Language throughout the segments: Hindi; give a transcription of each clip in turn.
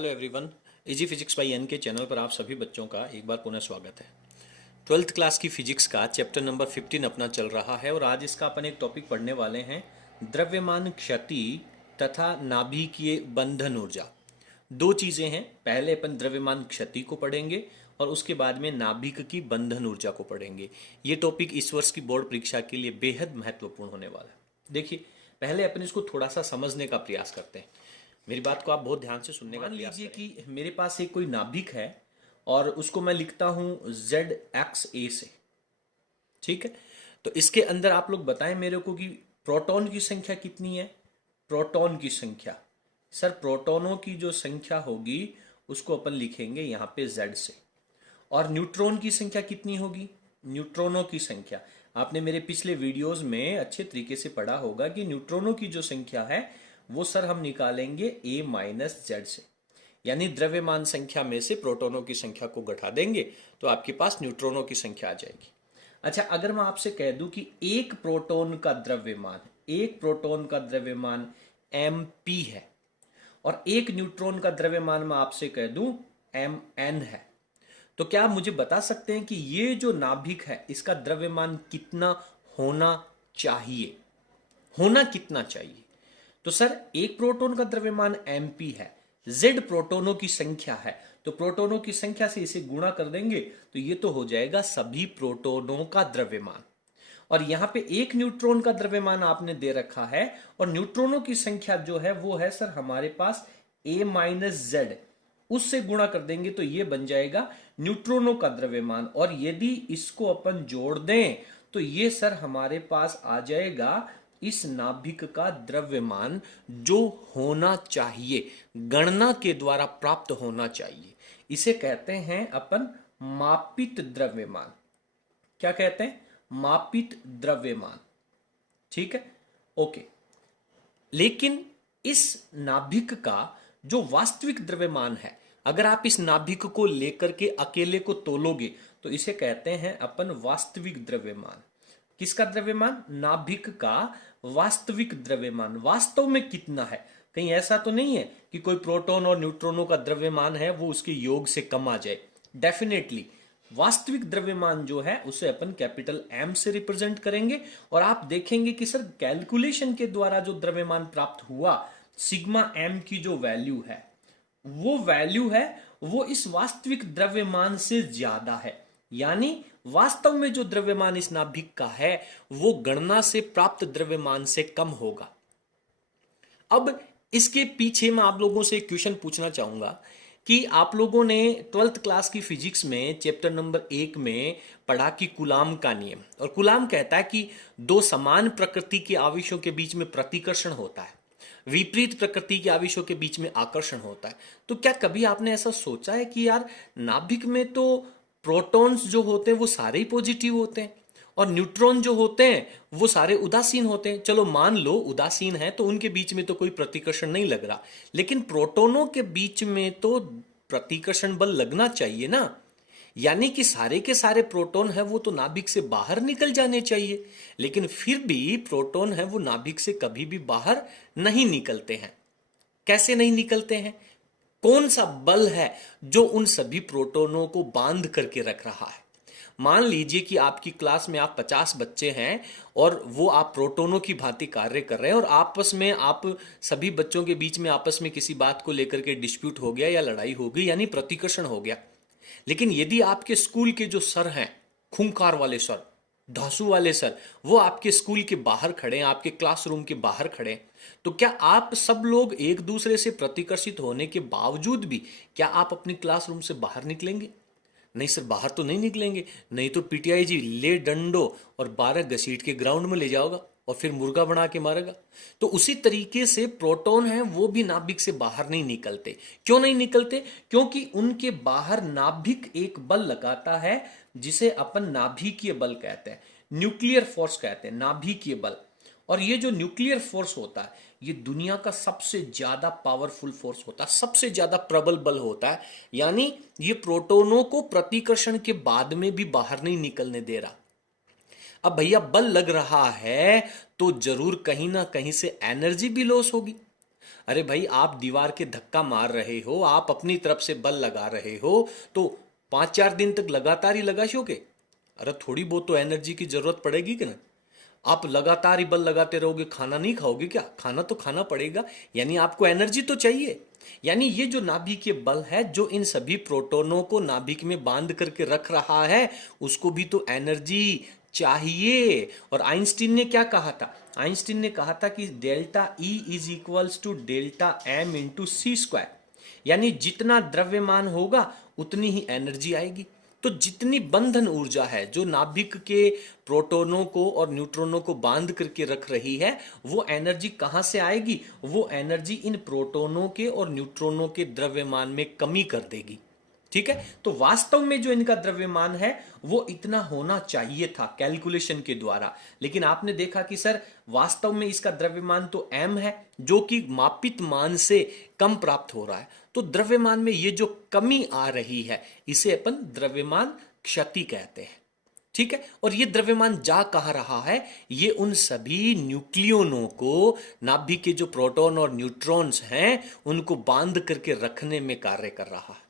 Hello everyone. Easy physics by N K channel पर आप सभी बच्चों का एक बार पुनः स्वागत है। 12th क्लास की फिजिक्स का चैप्टर नंबर 15 अपना चल रहा है और आज इसका अपन एक टॉपिक पढ़ने वाले हैं, द्रव्यमान क्षति तथा नाभिकीय बंधन ऊर्जा। दो चीज़ें हैं, पहले अपन द्रव्यमान क्षति को पढ़ेंगे और उसके बाद में नाभिक की बंधन ऊर्जा को पढ़ेंगे। ये टॉपिक इस वर्ष की बोर्ड परीक्षा के लिए बेहद महत्वपूर्ण होने वाला है। देखिए, पहले अपन इसको थोड़ा सा समझने का प्रयास करते हैं। मेरी बात को आप बहुत ध्यान से सुनने का प्रयास कीजिए कि मेरे पास एक कोई नाभिक है और उसको मैं लिखता हूं ZXA से। ठीक है, तो इसके अंदर आप लोग बताएं मेरे को कि प्रोटॉन की संख्या कितनी है। प्रोटॉन की संख्या, सर प्रोटॉनों की जो संख्या होगी उसको अपन लिखेंगे यहां पे Z से। और न्यूट्रॉन की संख्या कितनी होगी, न्यूट्रॉनों की संख्या आपने मेरे पिछले वीडियोस में अच्छे तरीके से पढ़ा होगा कि न्यूट्रॉनों की जो संख्या है वो सर हम निकालेंगे A-Z से, यानी द्रव्यमान संख्या में से प्रोटॉनों की संख्या को घटा देंगे तो आपके पास न्यूट्रॉनों की संख्या आ जाएगी। अच्छा, अगर मैं आपसे कह दूं कि एक प्रोटॉन का द्रव्यमान Mp है और एक न्यूट्रॉन का द्रव्यमान मैं आपसे कह दूं Mn है, तो क्या आप मुझे बता सकते हैं कि ये जो नाभिक है इसका द्रव्यमान कितना होना चाहिए, कितना चाहिए? तो सर एक प्रोटॉन का द्रव्यमान Mp है, Z प्रोटॉनों की संख्या है, तो प्रोटॉनों की संख्या से इसे गुणा कर देंगे तो ये तो हो जाएगा सभी प्रोटॉनों का द्रव्यमान। और यहां पे एक न्यूट्रॉन का द्रव्यमान आपने दे रखा है और न्यूट्रॉनों की संख्या जो है वो है सर हमारे पास A-Z, उससे गुणा कर देंगे तो ये बन जाएगा न्यूट्रॉनों का द्रव्यमान। और यदि इसको अपन जोड़ दें तो ये सर हमारे पास आ जाएगा इस नाभिक का द्रव्यमान जो होना चाहिए, गणना के द्वारा प्राप्त होना चाहिए। इसे कहते हैं अपन मापित द्रव्यमान। क्या कहते हैं? मापित द्रव्यमान। ठीक है, ओके। लेकिन इस नाभिक का जो वास्तविक द्रव्यमान है, अगर आप इस नाभिक को लेकर के अकेले को तोलोगे तो इसे कहते हैं अपन वास्तविक द्रव्यमान। किसका द्रव्यमान? नाभिक का वास्तविक द्रव्यमान। वास्तव में कितना है, कहीं ऐसा तो नहीं है कि कोई प्रोटॉन और न्यूट्रॉनों का द्रव्यमान है वो उसके योग से कम आ जाए। डेफिनेटली वास्तविक द्रव्यमान जो है उसे अपन कैपिटल M से रिप्रेजेंट करेंगे और आप देखेंगे कि सर कैलकुलेशन के द्वारा जो द्रव्यमान प्राप्त हुआ, सिग्मा M की जो वैल्यू है वो इस वास्तविक द्रव्यमान से ज्यादा है। यानी वास्तव में जो द्रव्यमान इस नाभिक का है वो गणना से प्राप्त द्रव्यमान से कम होगा। अब इसके पीछे मैं आप लोगों से एक क्वेश्चन पूछना चाहूंगा कि आप लोगों ने 12th क्लास की फिजिक्स में चैप्टर नंबर 1 में पढ़ा कि कूलाम का नियम, और कूलाम कहता है कि दो समान प्रकृति के आवेशों के बीच में प्रतिकर्षण होता है, विपरीत प्रकृति के आवेशों के बीच में आकर्षण होता है। तो क्या कभी आपने ऐसा सोचा है कि यार नाभिक में तो प्रोटॉन्स जो होते हैं वो सारे ही पॉजिटिव होते हैं और न्यूट्रॉन जो होते हैं वो सारे उदासीन होते हैं। चलो मान लो उदासीन है तो उनके बीच में तो कोई प्रतिकर्षण नहीं लग रहा, लेकिन प्रोटॉनों के बीच में तो प्रतिकर्षण बल लगना चाहिए ना। यानी कि सारे के सारे प्रोटॉन है वो तो नाभिक से बाहर निकल जाने चाहिए, लेकिन फिर भी प्रोटॉन है वो नाभिक से कभी भी बाहर नहीं निकलते हैं। कैसे नहीं निकलते हैं? कौन सा बल है जो उन सभी प्रोटॉनों को बांध करके रख रहा है? मान लीजिए कि आपकी क्लास में आप 50 बच्चे हैं और वो आप प्रोटॉनों की भांति कार्य कर रहे हैं और आपस में आप सभी बच्चों के बीच में आपस में किसी बात को लेकर के डिस्प्यूट हो गया या लड़ाई हो गई, यानी प्रतिकर्षण हो गया। लेकिन यदि आपके स्कूल के जो सर हैं, खूंखार वाले सर, धांसू वाले सर, वो आपके स्कूल के बाहर खड़े हैं, आपके क्लासरूम के बाहर खड़े हैं, तो क्या आप सब लोग एक दूसरे से प्रतिकर्षित होने के बावजूद भी क्या आप अपनी क्लासरूम से बाहर निकलेंगे? नहीं सर, बाहर तो नहीं निकलेंगे, नहीं तो पीटीआई जी ले डंडो और 12 घसीट के ग्राउंड में ले जाओगा और फिर मुर्गा बना के मारेगा। तो उसी तरीके से प्रोटॉन है वो भी नाभिक से बाहर नहीं निकलते। क्यों नहीं निकलते? क्योंकि उनके बाहर नाभिक एक बल लगाता है जिसे अपन नाभिकीय बल कहते हैं, न्यूक्लियर फोर्स कहते हैं, नाभिकीय बल। और ये जो न्यूक्लियर फोर्स होता है ये दुनिया का सबसे ज्यादा पावरफुल फोर्स होता है, सबसे ज्यादा प्रबल बल होता है। यानी ये प्रोटॉनों को प्रतिकर्षण के बाद में भी बाहर नहीं निकलने दे रहा। अब भैया बल लग रहा है तो जरूर कहीं ना कहीं से एनर्जी भी लॉस होगी। अरे भाई, आप दीवार के धक्का मार रहे हो, आप अपनी तरफ से बल लगा रहे हो, तो 5-4 दिन तक लगातार ही लगाशोगे? अरे थोड़ी बहुत तो एनर्जी की जरूरत पड़ेगी कि ना? आप लगातार ही बल लगाते रहोगे, खाना नहीं खाओगे क्या? खाना तो खाना पड़ेगा, यानी आपको एनर्जी तो चाहिए। यानी ये जो नाभिकीय बल है, जो इन सभी प्रोटॉनों को नाभिक में बांध करके रख रहा है, उसको भी तो एनर्जी चाहिए। और आइंस्टीन ने क्या कहा था? आइंस्टीन ने कहा था कि delta E is equals to delta M into C square, यानी जितना द्रव्यमान होगा उतनी ही एनर्जी आएगी। तो जितनी बंधन ऊर्जा है जो नाभिक के प्रोटॉनों को और न्यूट्रॉनों को बांध करके रख रही है, वो एनर्जी कहां से आएगी? वो एनर्जी इन प्रोटॉनों के और न्यूट्रॉनों के द्रव्यमान में कमी कर देगी। ठीक है, तो वास्तव में जो इनका द्रव्यमान है वो इतना होना चाहिए था कैलकुलेशन के द्वारा, लेकिन आपने देखा कि सर वास्तव में इसका द्रव्यमान तो m है, जो कि मापित मान से कम प्राप्त हो रहा है। तो द्रव्यमान में ये जो कमी आ रही है, इसे अपन द्रव्यमान क्षति कहते हैं। ठीक है, और ये द्रव्यमान जा कहां रहा है? ये उन सभी न्यूक्लियोनों को, नाभिक के जो प्रोटॉन और न्यूट्रॉन्स हैं, उनको बांध करके रखने में कार्य कर रहा है।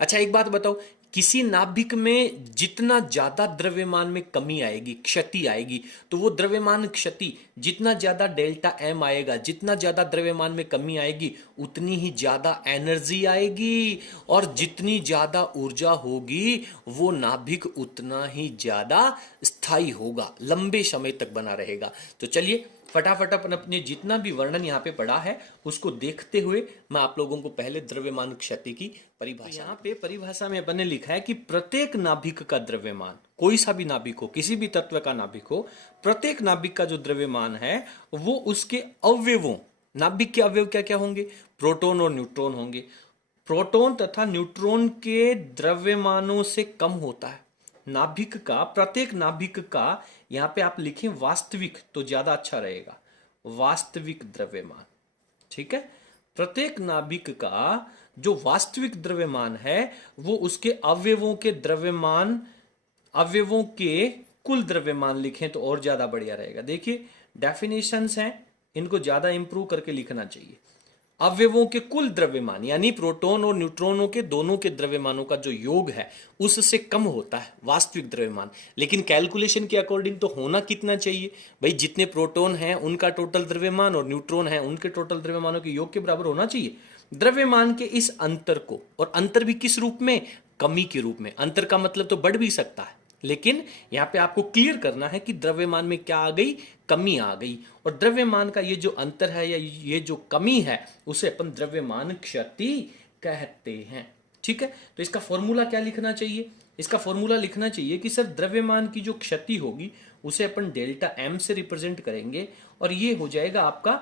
अच्छा एक बात बताओ, किसी नाभिक में जितना ज्यादा द्रव्यमान में कमी आएगी, क्षति आएगी, तो वो द्रव्यमान क्षति जितना ज्यादा डेल्टा एम आएगा, जितना ज्यादा द्रव्यमान में कमी आएगी, उतनी ही ज्यादा एनर्जी आएगी, और जितनी ज्यादा ऊर्जा होगी वो नाभिक उतना ही ज्यादा स्थायी होगा, लंबे समय तक बना रहेगा। तो चलिए फटाफट अपन अपने जितना भी वर्णन यहाँ पे पढ़ा है उसको देखते हुए मैं आप लोगों को पहले द्रव्यमान क्षति की परिभाषा, तो यहाँ पे परिभाषा में अपन ने लिखा है कि प्रत्येक नाभिक का द्रव्यमान, कोई सा भी नाभिक हो, किसी भी तत्व का नाभिक हो, प्रत्येक नाभिक का जो द्रव्यमान है वो उसके अवयवों, नाभिक के अवयव क्या क्या होंगे? प्रोटॉन और न्यूट्रॉन होंगे। प्रोटॉन तथा न्यूट्रॉन के द्रव्यमानों से कम होता है। नाभिक का, प्रत्येक नाभिक का, यहां पे आप लिखें वास्तविक तो ज्यादा अच्छा रहेगा, वास्तविक द्रव्यमान। ठीक है, प्रत्येक नाभिक का जो वास्तविक द्रव्यमान है वो उसके अवयवों के द्रव्यमान, अवयवों के कुल द्रव्यमान लिखें तो और ज्यादा बढ़िया रहेगा। देखिए डेफिनेशंस हैं, इनको ज्यादा इंप्रूव करके लिखना चाहिए। अवयवों के कुल द्रव्यमान, यानी प्रोटॉन और न्यूट्रॉनों के दोनों के द्रव्यमानों का जो योग है उससे कम होता है वास्तविक द्रव्यमान। लेकिन कैलकुलेशन के अकॉर्डिंग तो होना कितना चाहिए भाई? जितने प्रोटॉन हैं उनका टोटल द्रव्यमान और न्यूट्रॉन हैं उनके टोटल द्रव्यमानों के योग के बराबर होना चाहिए। द्रव्यमान के इस अंतर को, और अंतर भी किस रूप में? कमी के रूप में। अंतर का मतलब तो बढ़ भी सकता है, लेकिन यहां पे आपको क्लियर करना है कि द्रव्यमान में क्या आ गई? कमी आ गई। और द्रव्यमान का ये जो अंतर है या ये जो कमी है उसे अपन द्रव्यमान क्षति कहते हैं। ठीक है, तो इसका फॉर्मूला क्या लिखना चाहिए? इसका फॉर्मूला लिखना चाहिए कि सर द्रव्यमान की जो क्षति होगी उसे अपन डेल्टा एम से रिप्रेजेंट करेंगे, और ये हो जाएगा आपका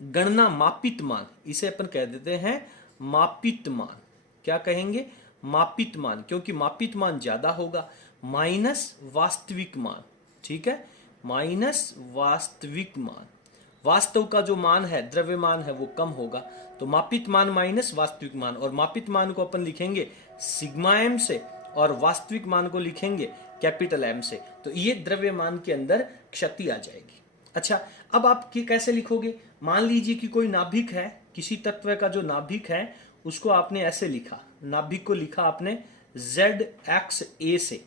गणना मापित मान, इसे अपन कह देते हैं मापित मान। क्या कहेंगे? मापित मान, क्योंकि मापित मान ज्यादा होगा, माइनस वास्तविक मान। ठीक है, माइनस वास्तविक मान। वास्तव का जो मान है, द्रव्यमान है, वो कम होगा, तो मापित मान माइनस वास्तविक मान। और मापित मान को अपन लिखेंगे सिग्मा एम से, और वास्तविक मान को लिखेंगे कैपिटल एम से। तो ये द्रव्यमान के अंदर क्षति आ जाएगी। अच्छा, अब आप कैसे लिखोगे? मान लीजिए कि कोई नाभिक है, किसी तत्व का जो नाभिक है उसको आपने ऐसे लिखा, नाभिक को लिखा आपने ZXA से,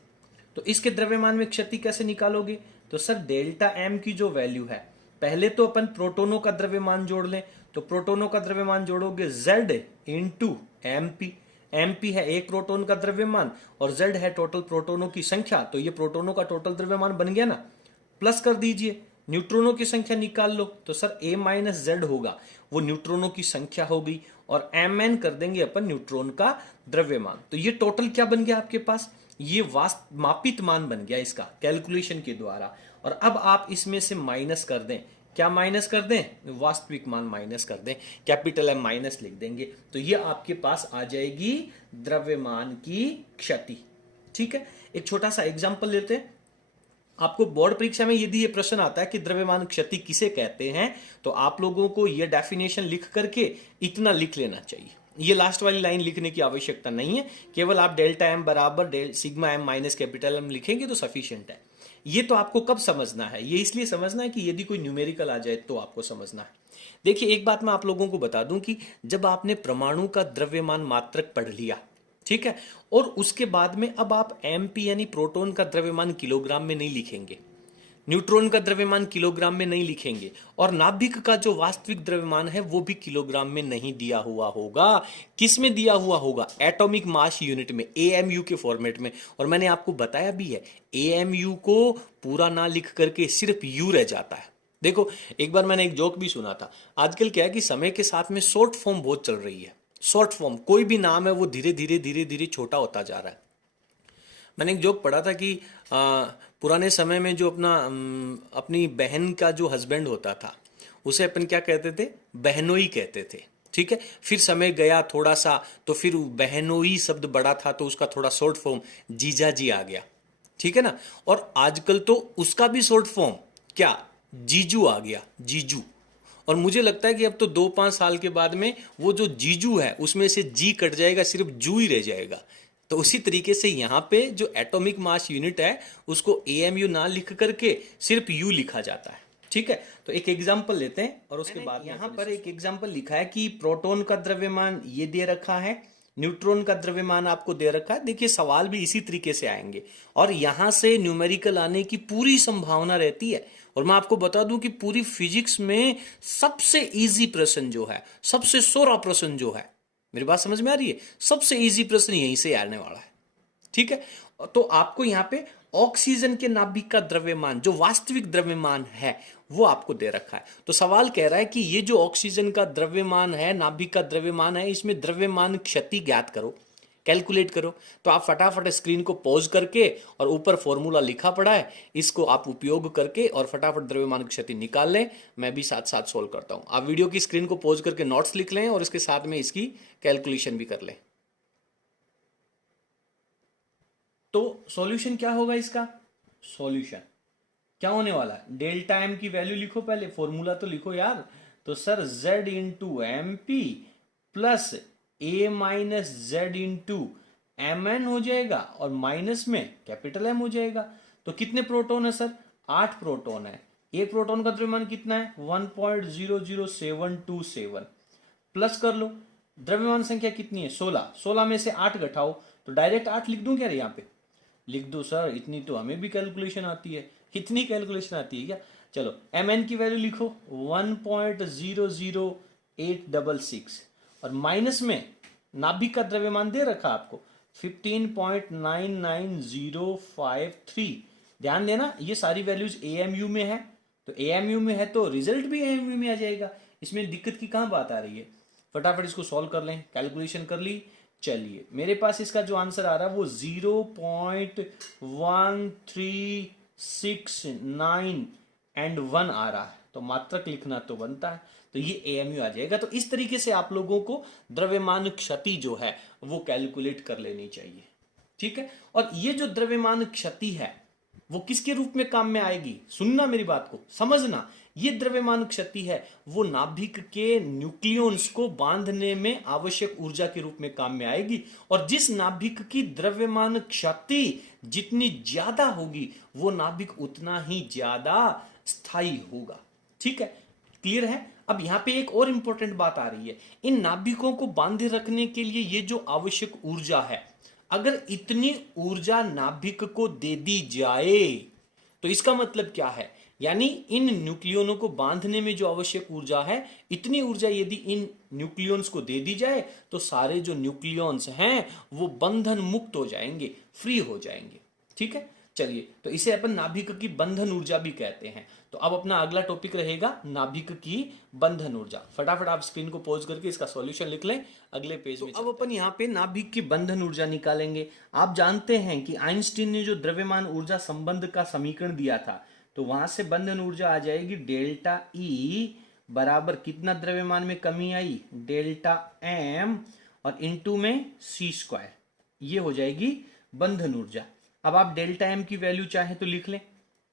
तो इसके द्रव्यमान में क्षति कैसे निकालोगे? तो सर डेल्टा एम की जो वैल्यू है, पहले तो अपन प्रोटोनों का द्रव्यमान जोड़ लें, तो प्रोटोनों का द्रव्यमान जोड़ोगे Z इंटू MP। MP है एक प्रोटोन का द्रव्यमान और Z है टोटल प्रोटोनों की संख्या, तो ये प्रोटोनों का टोटल द्रव्यमान बन गया ना। प्लस कर दीजिए, न्यूट्रॉनों की संख्या निकाल लो, तो सर A माइनस Z होगा, वो न्यूट्रॉनों की संख्या होगी, और Mn कर देंगे अपन न्यूट्रॉन का द्रव्यमान। तो ये टोटल क्या बन गया आपके पास? ये मापित मान बन गया इसका कैलकुलेशन के द्वारा। और अब आप इसमें से माइनस कर दें, क्या माइनस कर दें? वास्तविक मान माइनस कर दें, कैपिटल एम माइनस लिख देंगे, तो ये आपके पास आ जाएगी द्रव्यमान की क्षति। ठीक है, एक छोटा सा एग्जांपल लेते हैं। आपको बोर्ड परीक्षा में यदि ये प्रश्न आता है कि द्रव्यमान क्षति किसे कहते हैं, तो आप लोगों को ये डेफिनेशन लिख करके इतना लिख लेना चाहिए। ये लास्ट वाली लाइन लिखने की आवश्यकता नहीं है, केवल आप डेल्टा एम बराबर sigma M minus capital M लिखेंगे तो सफिशिएंट है। ये तो आपको कब समझना है, ये इसलिए समझना है कि यदि कोई न्यूमेरिकल आ जाए तो आपको समझना है। देखिए एक बात मैं आप लोगों को बता दूं कि जब आपने परमाणु का द्रव्यमान मात्रक पढ़ लिया, ठीक है, और उसके बाद में अब आप एमपी यानी प्रोटॉन का द्रव्यमान किलोग्राम में नहीं लिखेंगे, न्यूट्रॉन का द्रव्यमान किलोग्राम में नहीं लिखेंगे, और नाभिक का जो वास्तविक द्रव्यमान है वो भी किलोग्राम में नहीं दिया हुआ होगा। किस में दिया हुआ होगा? एटॉमिक मास यूनिट में, एएमयू के फॉर्मेट में। और मैंने आपको बताया भी है, एएमयू को पूरा ना लिख करके सिर्फ यू रह जाता है। देखो एक बार मैंने एक जोक भी सुना था, आजकल क्या है कि समय के साथ में शॉर्ट फॉर्म बहुत चल रही है। शॉर्ट फॉर्म, कोई भी नाम है वो धीरे धीरे धीरे धीरे छोटा होता जा रहा है। मैंने एक जोक पढ़ा था कि पुराने समय में जो अपनी बहन का जो हस्बैंड होता था उसे अपन क्या कहते थे? बहनोई कहते थे, ठीक है। फिर समय गया थोड़ा सा तो फिर बहनोई शब्द बड़ा था तो उसका थोड़ा शॉर्ट फॉर्म जीजा जी आ गया, ठीक है ना। और आजकल तो उसका भी शॉर्ट फॉर्म क्या, जीजू आ गया, जीजू। और मुझे लगता है कि अब तो 2-5 साल के बाद में वो जो जीजू है उसमें से जी कट जाएगा, सिर्फ जू ही रह जाएगा। तो उसी तरीके से यहां पे जो एटॉमिक मास यूनिट है उसको एएमयू ना लिख करके सिर्फ यू लिखा जाता है, ठीक है। तो एक एग्जांपल लेते हैं और उसके बाद यहां पर एक एग्जांपल लिखा है कि प्रोटॉन का द्रव्यमान ये दे रखा है, न्यूट्रॉन का द्रव्यमान आपको दे रखा है। देखिए सवाल भी इसी तरीके से आएंगे और यहां से न्यूमेरिकल आने की पूरी संभावना रहती है। और मैं आपको बता दूं कि पूरी फिजिक्स में सबसे इजी प्रश्न जो है, सबसे सोरा प्रश्न जो है, मेरी बात समझ में आ रही है, सबसे इजी प्रश्न यहीं से आने वाला है, ठीक है। तो आपको यहां पे ऑक्सीजन के नाभिक का द्रव्यमान, जो वास्तविक द्रव्यमान है, वो आपको दे रखा है। तो सवाल कह रहा है कि ये जो ऑक्सीजन का द्रव्यमान है, नाभिक का द्रव्यमान है, इसमें द्रव्यमान क्षति ज्ञात करो, कैलकुलेट करो। तो आप फटाफट स्क्रीन को पॉज करके, और ऊपर फॉर्मूला लिखा पड़ा है, इसको आप उपयोग करके और फटाफट द्रव्यमान क्षति निकाल लें। मैं भी साथ साथ सोल्व करता हूं। आप वीडियो की स्क्रीन को पॉज करके नोट्स लिख लें और इसके साथ में इसकी कैलकुलेशन भी कर लें। तो सॉल्यूशन क्या होगा इसका? सॉल्यूशन क्या होने वाला है? डेल्टा एम की वैल्यू लिखो, पहले फॉर्मूला तो लिखो यार। तो sir z into M P plus A minus Z into M N हो जाएगा, और माइनस में कैपिटल एम हो जाएगा। तो कितने प्रोटॉन है सर? 8 प्रोटॉन है। एक प्रोटॉन का द्रव्यमान कितना है? 1.00727। प्लस कर लो, द्रव्यमान संख्या कितनी है? 16। 16 में से 8 घटाओ, तो डायरेक्ट 8 लिख दूं क्या यहाँ पे? लिख दो सर, इतनी तो हमें भी कैलकुलेशन आती है। इतनी कैलकुलेशन आती है क्या? चलो एम एन की वैल्यू लिखो 1.00866, और माइनस में नाभिक का द्रव्यमान दे रखा आपको 15.99053। ध्यान देना ये सारी वैल्यूज एएमयू में है, तो एएमयू में है तो रिजल्ट भी एएमयू में आ जाएगा। इसमें दिक्कत की कहां बात आ रही है? फटाफट इसको सॉल्व कर लें, कैलकुलेशन कर ली। चलिए मेरे पास इसका जो आंसर आ रहा है वो 0.1369 एंड 1 आ रहा है। तो मात्रक लिखना तो बनता है, तो ये एएमयू आ जाएगा। तो इस तरीके से आप लोगों को द्रव्यमान क्षति जो है वो कैलकुलेट कर लेनी चाहिए, ठीक है। और ये जो द्रव्यमान क्षति है वो किसके रूप में काम में आएगी? सुनना मेरी बात को, समझना। ये द्रव्यमान क्षति है वो नाभिक के न्यूक्लियॉन्स को बांधने में आवश्यक ऊर्जा के रूप में काम में आएगी। और जिस नाभिक की द्रव्यमान क्षति जितनी ज्यादा होगी वो नाभिक उतना ही ज्यादा स्थायी होगा, ठीक है। क्लियर है? अब यहां पे एक और इंपॉर्टेंट बात आ रही है, इन नाभिकों को बांधे रखने के लिए ये जो आवश्यक ऊर्जा है, अगर इतनी ऊर्जा नाभिक को दे दी जाए तो इसका मतलब क्या है? यानी इन न्यूक्लियनों को बांधने में जो आवश्यक ऊर्जा है, इतनी ऊर्जा यदि इन न्यूक्लियंस को दे दी जाए तो सारे जो न्यूक्लियंस हैं वो बंधन मुक्त हो जाएंगे, फ्री हो जाएंगे, ठीक है। चलिए, तो इसे अपन नाभिक की बंधन ऊर्जा भी कहते हैं। तो अब अपना अगला टॉपिक रहेगा नाभिक की बंधन ऊर्जा। फटाफट आप स्क्रीन को पॉज करके इसका सॉल्यूशन लिख लें अगले पेज में। अब अपन यहाँ पे नाभिक की बंधन ऊर्जा निकालेंगे। आप जानते हैं कि आइंस्टीन ने जो द्रव्यमान ऊर्जा संबंध का समीकरण दिया था, तो वहां से बंधन ऊर्जा आ जाएगी डेल्टा ई बराबर कितना द्रव्यमान में कमी आई? डेल्टा एम, और इनटू में सी स्क्वायर। ये हो जाएगी बंधन ऊर्जा। अब आप डेल्टा एम की वैल्यू चाहे तो लिख लें।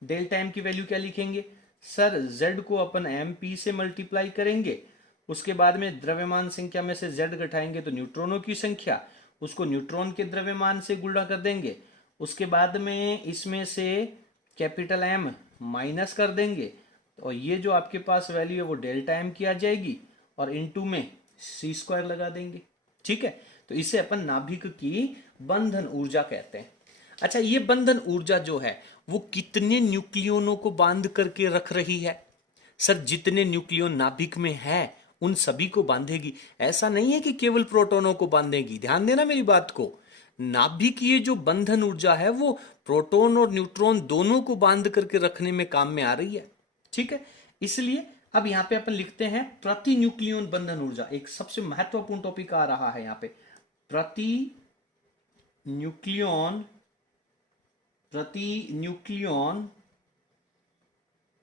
डेल्टा एम की वैल्यू क्या लिखेंगे सर? z को अपन एम पी से मल्टीप्लाई करेंगे, उसके बाद में द्रव्यमान संख्या में से z घटाएंगे तो न्यूट्रॉनों की संख्या, उसको न्यूट्रॉन के द्रव्यमान से गुणा कर देंगे, उसके बाद में इसमें से कैपिटल एम माइनस कर देंगे और ये जो आपके पास वैल्यू है वो डेल्टा एम की आ जाएगी और इनटू में सी स्क्वायर लगा देंगे। ठीक है, तो इसे अपन नाभिक की बंधन ऊर्जा कहते हैं। अच्छा, ये बंधन ऊर्जा जो है वो कितने न्यूक्लियोनों को बांध करके रख रही है? सर, जितने न्यूक्लियन नाभिक में है उन सभी को बांधेगी। ऐसा नहीं है कि केवल प्रोटॉनों को बांधेगी, ध्यान देना मेरी बात को। नाभिक की ये जो बंधन ऊर्जा है वो प्रोटॉन और न्यूट्रॉन दोनों को बांध करके रखने में काम में आ रही है। ठीक है, इसलिए अब यहां पे अपन लिखते हैं प्रति न्यूक्लियन बंधन ऊर्जा। एक सबसे महत्वपूर्ण टॉपिक आ रहा है यहां पे, प्रति न्यूक्लियन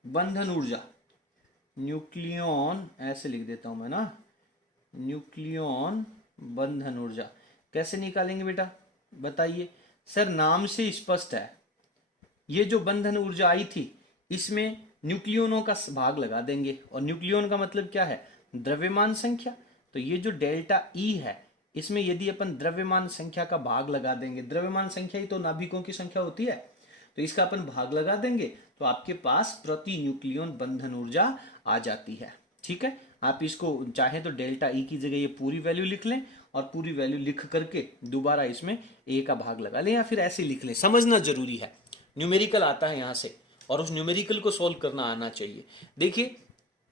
बंधन ऊर्जा। न्यूक्लियन ऐसे लिख देता हूं मैं ना, न्यूक्लियन बंधन ऊर्जा कैसे निकालेंगे बेटा बताइए? सर, नाम से स्पष्ट है, ये जो बंधन ऊर्जा आई थी इसमें न्यूक्लियनों का भाग लगा देंगे और न्यूक्लियन का मतलब क्या है? द्रव्यमान संख्या। तो ये जो डेल्टा ई है इसमें यदि अपन द्रव्यमान संख्या का भाग लगा देंगे, द्रव्यमान संख्या ही तो नाभिकों की संख्या होती है, तो इसका अपन भाग लगा देंगे तो आपके पास प्रति न्यूक्लियन बंधन ऊर्जा आ जाती है। ठीक है, आप इसको चाहे तो डेल्टा ई की जगह ये पूरी वैल्यू लिख लें और पूरी वैल्यू लिख करके दोबारा इसमें ए का भाग लगा लें या फिर ऐसे लिख लें। समझना जरूरी है, न्यूमेरिकल आता है यहां से और उस न्यूमेरिकल को सॉल्व करना आना चाहिए। देखिए,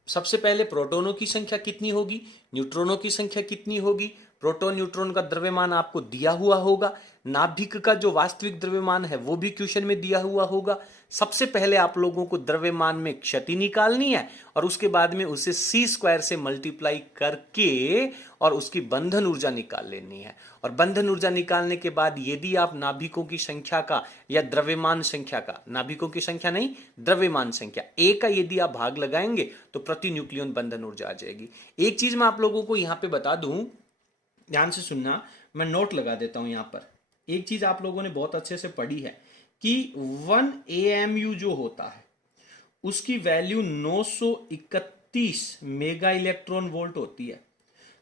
सबसे पहले प्रोटॉनों की संख्या कितनी होगी, न्यूट्रॉनों की संख्या कितनी होगी। प्रोटॉन न्यूट्रॉन का द्रव्यमान आपको दिया हुआ होगा, नाभिक का जो वास्तविक द्रव्यमान है वो भी क्वेश्चन में दिया हुआ होगा। सबसे पहले आप लोगों को द्रव्यमान में क्षति निकालनी है और उसके बाद में उसे सी स्क्वायर से मल्टीप्लाई करके और उसकी बंधन ऊर्जा निकाल लेनी है। और बंधन ऊर्जा निकालने के बाद यदि आप नाभिकों की संख्या का या द्रव्यमान संख्या का, नाभिकों की संख्या नहीं द्रव्यमान संख्या, ए का यदि आप भाग लगाएंगे तो प्रति न्यूक्लियन बंधन ऊर्जा आ जाएगी। एक चीज मैं आप लोगों को यहां पे बता दूं, ध्यान से सुनना, मैं नोट लगा देता हूं यहां पर। एक चीज आप लोगों ने बहुत अच्छे से पढ़ी है कि 1 AMU जो होता है उसकी वैल्यू 931 मेगा इलेक्ट्रॉन वोल्ट होती है।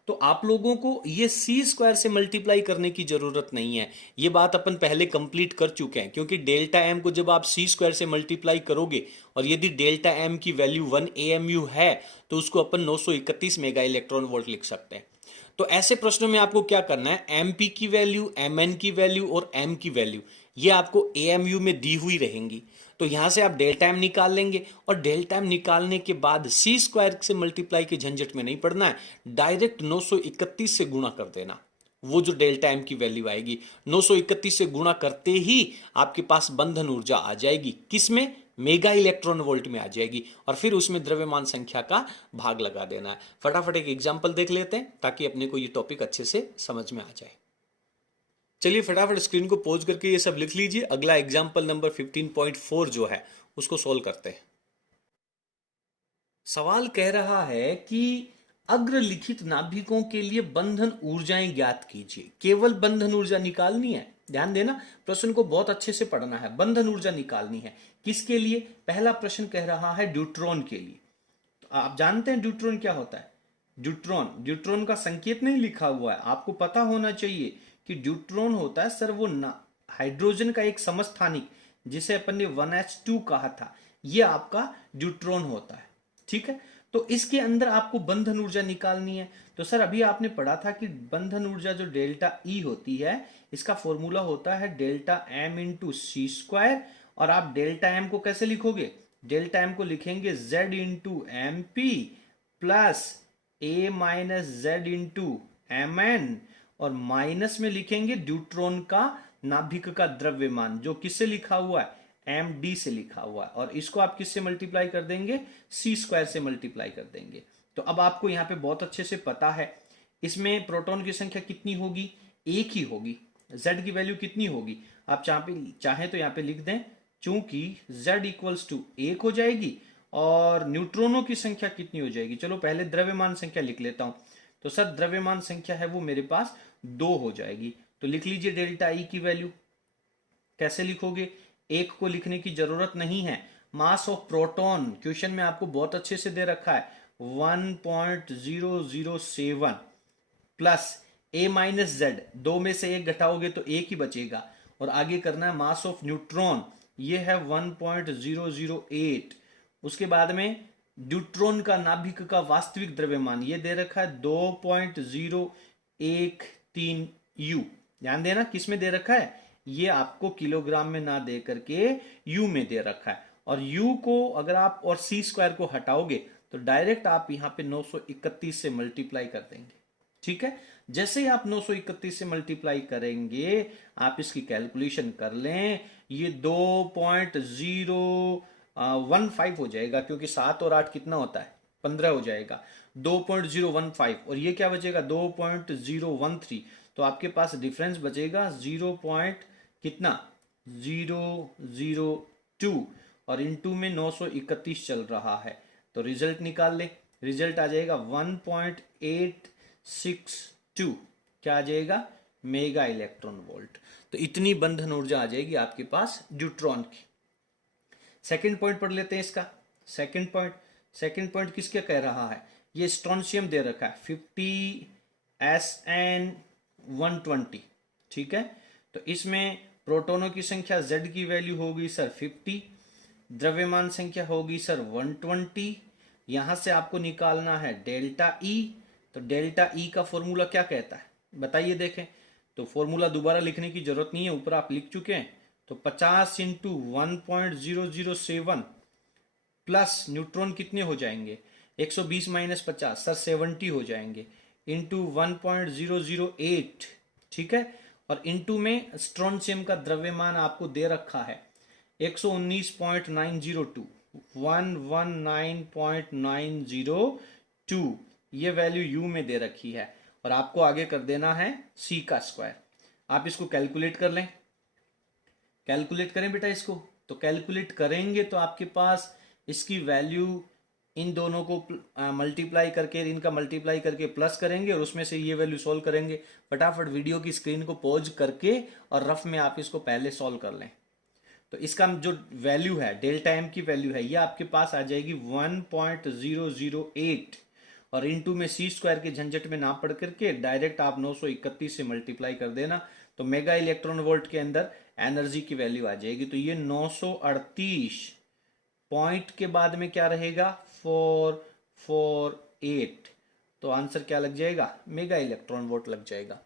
तो आप लोगों को ये सी स्क्वायर से मल्टीप्लाई करने की जरूरत नहीं है, ये बात अपन पहले कंप्लीट कर चुके हैं, क्योंकि डेल्टा एम को जब आप सी स्क्वायर से मल्टीप्लाई करोगे और यदि डेल्टा एम की वैल्यू 1 AMU है तो उसको अपन 931 मेगा इलेक्ट्रॉन वोल्ट लिख सकते हैं। तो ऐसे प्रश्नों में आपको क्या करना है, एमपी की वैल्यू, एमएन की वैल्यू और एम की वैल्यू ये आपको एएमयू में दी हुई रहेंगी। तो यहां से आप डेल्टा एम निकाल लेंगे और डेल्टा एम निकालने के बाद सी स्क्वायर से मल्टीप्लाई के झंझट में नहीं पड़ना है, डायरेक्ट 931 से गुणा कर देना। वो जो डेल्टा एम की वैल्यू आएगी 931 से गुणा करते ही आपके पास बंधन ऊर्जा आ जाएगी, किसमें? मेगा इलेक्ट्रॉन वोल्ट में आ जाएगी और फिर उसमें द्रव्यमान संख्या का भाग लगा देना है। फटाफट एक एग्जांपल देख लेते हैं ताकि अपने को ये टॉपिक अच्छे से समझ में आ जाए। चलिए फटाफट स्क्रीन को पॉज करके ये सब लिख लीजिए। अगला एग्जांपल नंबर 15.4 जो है उसको सोल्व करते हैं। सवाल कह रहा है कि अग्रलिखित नाभिकों के लिए बंधन ऊर्जाएं ज्ञात कीजिए। केवल बंधन ऊर्जा निकालनी है, ध्यान देना, प्रश्न को बहुत अच्छे से पढ़ना है। बंधन ऊर्जा निकालनी है किसके लिए? पहला प्रश्न कह रहा है ड्यूट्रॉन के लिए। तो आप जानते हैं ड्यूट्रॉन क्या होता है? ड्यूट्रॉन का संकेत नहीं लिखा हुआ है, आपको पता होना चाहिए कि ड्यूट्रॉन होता है सर वो हाइड्रोजन का एक समस्थानिक, जिसे अपन ने 1s2 कहा था, ये आपका ड्यूट्रॉन होता है। ठीक है, तो इसके अंदर आपको बंधन ऊर्जा निकालनी है। तो सर अभी आपने पढ़ा था कि बंधन ऊर्जा जो डेल्टा ई होती है इसका फॉर्मूला होता है delta M into C square. और आप डेल्टा एम को कैसे लिखोगे? डेल्टा एम को लिखेंगे Z into M P plus A minus Z into M N और माइनस में लिखेंगे ड्यूट्रॉन का नाभिक का द्रव्यमान, जो किससे लिखा हुआ है? एम डी से लिखा हुआ है। और इसको आप किससे मल्टीप्लाई कर देंगे? सी स्क्वायर से मल्टीप्लाई कर देंगे। तो अब आपको यहां पे बहुत अच्छे से पता है इसमें प्रोटॉन की संख्या कितनी होगी? एक ही होगी। जेड की वैल्यू कितनी होगी? आप चाहे तो यहां पे लिख दें, चूंकि जेड इक्वल्स टू 1 हो जाएगी। और न्यूट्रॉनों की संख्या कितनी हो जाएगी? चलो पहले द्रव्यमान संख्या लिख लेता हूं। तो सर द्रव्यमान संख्या है वो मेरे पास 2 हो जाएगी। तो लिख लीजिए डेल्टा ई की वैल्यू। कैसे लिखोगे? 1 को लिखने की जरूरत नहीं है। मास ऑफ प्रोटॉन क्वेश्चन में आपको बहुत अच्छे से दे रखा है 1.007 प्लस ए माइनस जेड, 2 में से 1 घटाओगे तो 1 ही बचेगा। और आगे करना है मास ऑफ न्यूट्रॉन, ये है 1.008। उसके बाद में न्यूट्रॉन का नाभिक का वास्तविक द्रव्यमान ये दे रखा है 2.013 यू। ध्यान देना किस में दे रखा है, ये आपको किलोग्राम में ना दे करके यू में दे रखा है। और यू को अगर आप और सी स्क्वायर को हटाओगे तो डायरेक्ट आप यहां पे 931 से मल्टीप्लाई कर देंगे। ठीक है, जैसे ही आप 931 से मल्टीप्लाई करेंगे आप इसकी कैलकुलेशन कर लें, ये 2.015 हो जाएगा, क्योंकि 7 और 8 कितना होता है 15 हो जाएगा। 2.015 और ये क्या बचेगा 2.013। तो आपके पास डिफरेंस बचेगा 0. कितना 002 और इनटू में 931 चल रहा है। तो रिजल्ट निकाल ले, रिजल्ट आ जाएगा 1.862। क्या आ जाएगा मेगा इलेक्ट्रॉन वोल्ट। तो इतनी बंधन ऊर्जा आ जाएगी आपके पास न्यूट्रॉन की। सेकंड पॉइंट पढ़ लेते हैं इसका। सेकंड पॉइंट किसके कह रहा है, ये स्ट्रोंशियम दे रखा है 50 SN120। ठीक है, तो इसमें प्रोटॉनों की संख्या Z की वैल्यू होगी सर 50, द्रव्यमान संख्या होगी सर 120। यहां से आपको निकालना है डेल्टा E। तो डेल्टा E का फॉर्मूला क्या कहता है बताइए देखें। तो फॉर्मूला दोबारा लिखने की जरूरत नहीं है, ऊपर आप लिख चुके हैं। तो 50 इंटू 1.007 प्लस न्यूट्रॉन कितने हो जाएंगे 120 माइनस 50 सर 70 हो जाएंगे, इंटू 1.008। ठीक है, और इंटू में स्ट्रोंशियम का द्रव्यमान आपको दे रखा है 119.902, 119.902। ये वैल्यू यू में दे रखी है और आपको आगे कर देना है सी का स्क्वायर। आप इसको कैलकुलेट कर लें, कैलकुलेट करें बेटा इसको। तो कैलकुलेट करेंगे तो आपके पास इसकी वैल्यू इन दोनों को मल्टीप्लाई करके, इनका मल्टीप्लाई करके प्लस करेंगे और उसमें से ये वैल्यू सॉल्व करेंगे। फटाफट वीडियो की स्क्रीन को पॉज करके और रफ में आप इसको पहले सॉल्व कर लें। तो इसका जो वैल्यू है डेल्टा एम की वैल्यू है ये आपके पास आ जाएगी 1.008 और इनटू में सी स्क्वायर के झंझट में ना पढ़ करके डायरेक्ट आप 931 से मल्टीप्लाई कर देना। तो मेगा इलेक्ट्रॉन वोल्ट के अंदर एनर्जी की वैल्यू आ जाएगी। तो ये 938 पॉइंट के बाद में क्या रहेगा 448। तो आंसर क्या लग जाएगा मेगा इलेक्ट्रॉन वोल्ट लग जाएगा।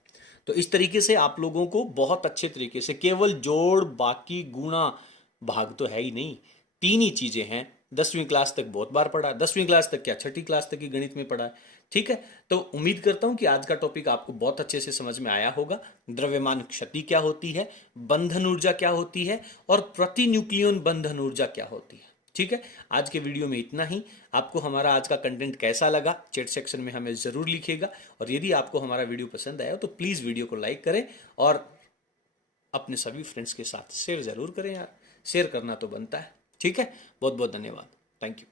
तो इस तरीके से आप लोगों को बहुत अच्छे तरीके से, केवल जोड़ बाकी गुणा भाग तो है ही नहीं, 3 ही चीजें हैं। 10वीं क्लास तक बहुत बार पढ़ा, 10वीं क्लास तक क्या 6ठी क्लास तक ही गणित में पढ़ा है। ठीक है, तो उम्मीद करता हूं कि आज का टॉपिक आपको बहुत अच्छे से समझ में आया होगा। द्रव्यमान क्षति क्या होती है, बंधन ऊर्जा क्या होती है और प्रति न्यूक्लियन बंधन ऊर्जा क्या होती है। ठीक है, आज के वीडियो में इतना ही। आपको हमारा आज का कंटेंट कैसा लगा चैट सेक्शन में हमें जरूर लिखिएगा और यदि आपको हमारा वीडियो पसंद आया तो प्लीज वीडियो को लाइक करें और अपने सभी फ्रेंड्स के साथ शेयर जरूर करें यार, शेयर करना तो बनता है। ठीक है, बहुत बहुत धन्यवाद, थैंक यू।